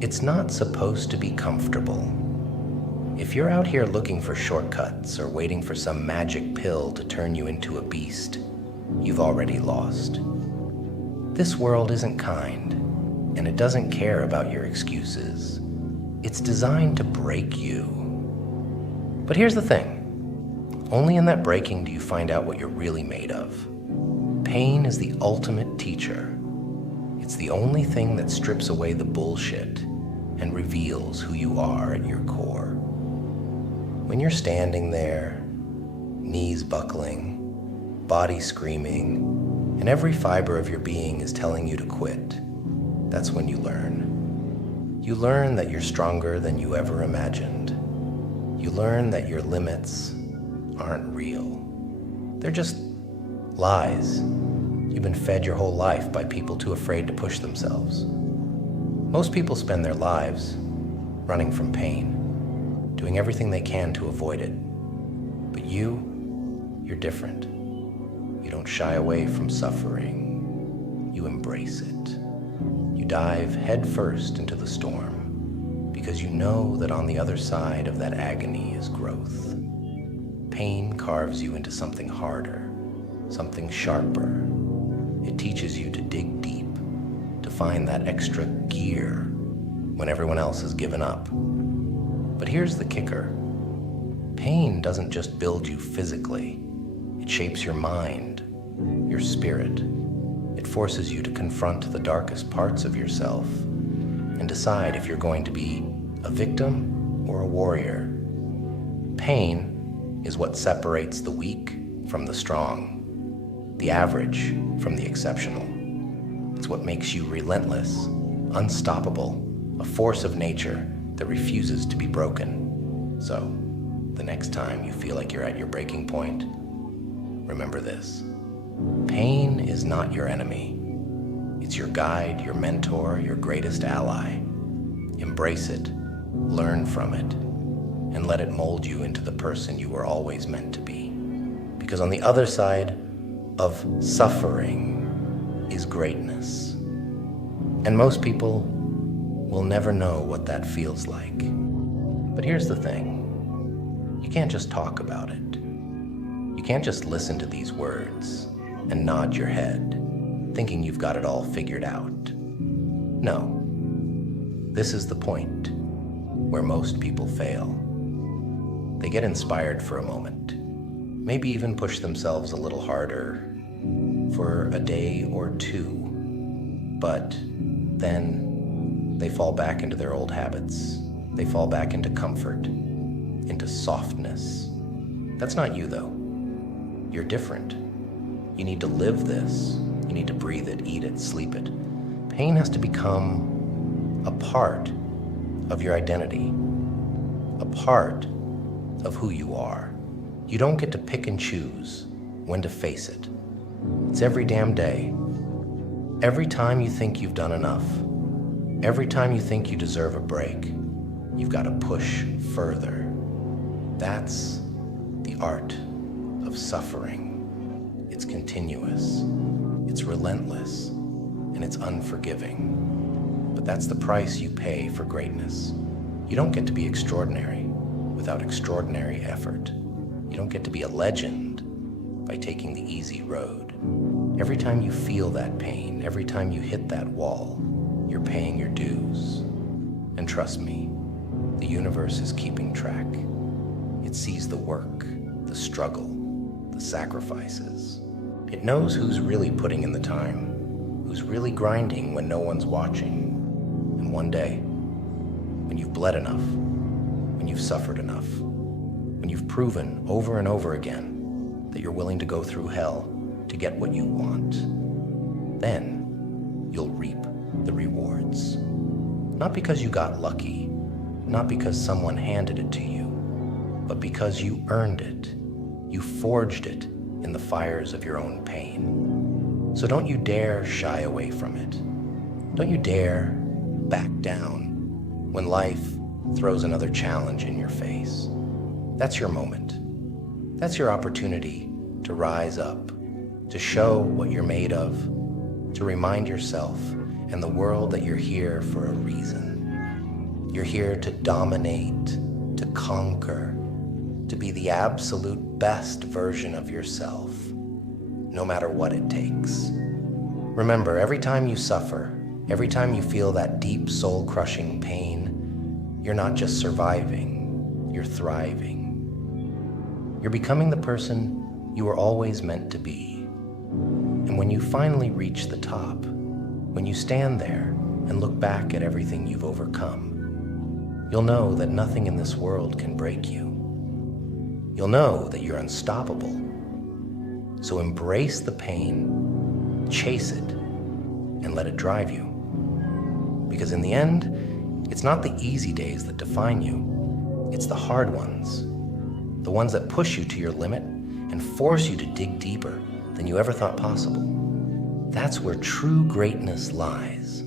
It's not supposed to be comfortable. If you're out here looking for shortcuts or waiting for some magic pill to turn you into a beast, you've already lost. This world isn't kind, and it doesn't care about your excuses. It's designed to break you. But here's the thing. Only in that breaking do you find out what you're really made of. Pain is the ultimate teacher. It's the only thing that strips away the bullshit and reveals who you are at your core. When you're standing there, knees buckling, body screaming, and every fiber of your being is telling you to quit, that's when you learn. You learn that you're stronger than you ever imagined. You learn that your limits aren't real. They're just lies. You've been fed your whole life by people too afraid to push themselves. Most people spend their lives running from pain, doing everything they can to avoid it. But you're different. You don't shy away from suffering. You embrace it. You dive headfirst into the storm because you know that on the other side of that agony is growth. Pain carves you into something harder, something sharper. It teaches you to dig deep, to find that extra gear when everyone else has given up. But here's the kicker. Pain doesn't just build you physically. It shapes your mind, your spirit. It forces you to confront the darkest parts of yourself and decide if you're going to be a victim or a warrior. Pain is what separates the weak from the strong, the average from the exceptional. It's what makes you relentless, unstoppable, a force of nature that refuses to be broken. So, the next time you feel like you're at your breaking point, remember this. Pain is not your enemy. It's your guide, your mentor, your greatest ally. Embrace it, learn from it, and let it mold you into the person you were always meant to be. Because on the other side of suffering is greatness. And most people will never know what that feels like. But here's the thing. You can't just talk about it. You can't just listen to these words and nod your head, thinking you've got it all figured out. No. This is the point where most people fail. They get inspired for a moment, maybe even push themselves a little harder for a day or two, but then they fall back into their old habits. They fall back into comfort, into softness. That's not you, though. You're different. You need to live this. You need to breathe it, eat it, sleep it. Pain has to become a part of your identity, a part of who you are. You don't get to pick and choose when to face it. It's every damn day. Every time you think you've done enough, every time you think you deserve a break, you've got to push further. That's the art of suffering. It's continuous, it's relentless, and it's unforgiving. But that's the price you pay for greatness. You don't get to be extraordinary without extraordinary effort. You don't get to be a legend by taking the easy road. Every time you feel that pain, every time you hit that wall, you're paying your dues. And trust me, the universe is keeping track. It sees the work, the struggle, the sacrifices. It knows who's really putting in the time, who's really grinding when no one's watching. And one day, when you've bled enough, when you've suffered enough, when you've proven over and over again that you're willing to go through hell to get what you want, then you'll reap the rewards. Not because you got lucky, not because someone handed it to you, but because you earned it. You forged it in the fires of your own pain. So don't you dare shy away from it. Don't you dare back down when life throws another challenge in your face. That's your moment. That's your opportunity to rise up, to show what you're made of, to remind yourself and the world that you're here for a reason. You're here to dominate, to conquer, to be the absolute best version of yourself, no matter what it takes. Remember, every time you suffer, every time you feel that deep soul-crushing pain, you're not just surviving, you're thriving. You're becoming the person you were always meant to be. And when you finally reach the top, when you stand there and look back at everything you've overcome, you'll know that nothing in this world can break you. You'll know that you're unstoppable. So embrace the pain, chase it, and let it drive you. Because in the end, it's not the easy days that define you. It's the hard ones. The ones that push you to your limit and force you to dig deeper than you ever thought possible. That's where true greatness lies.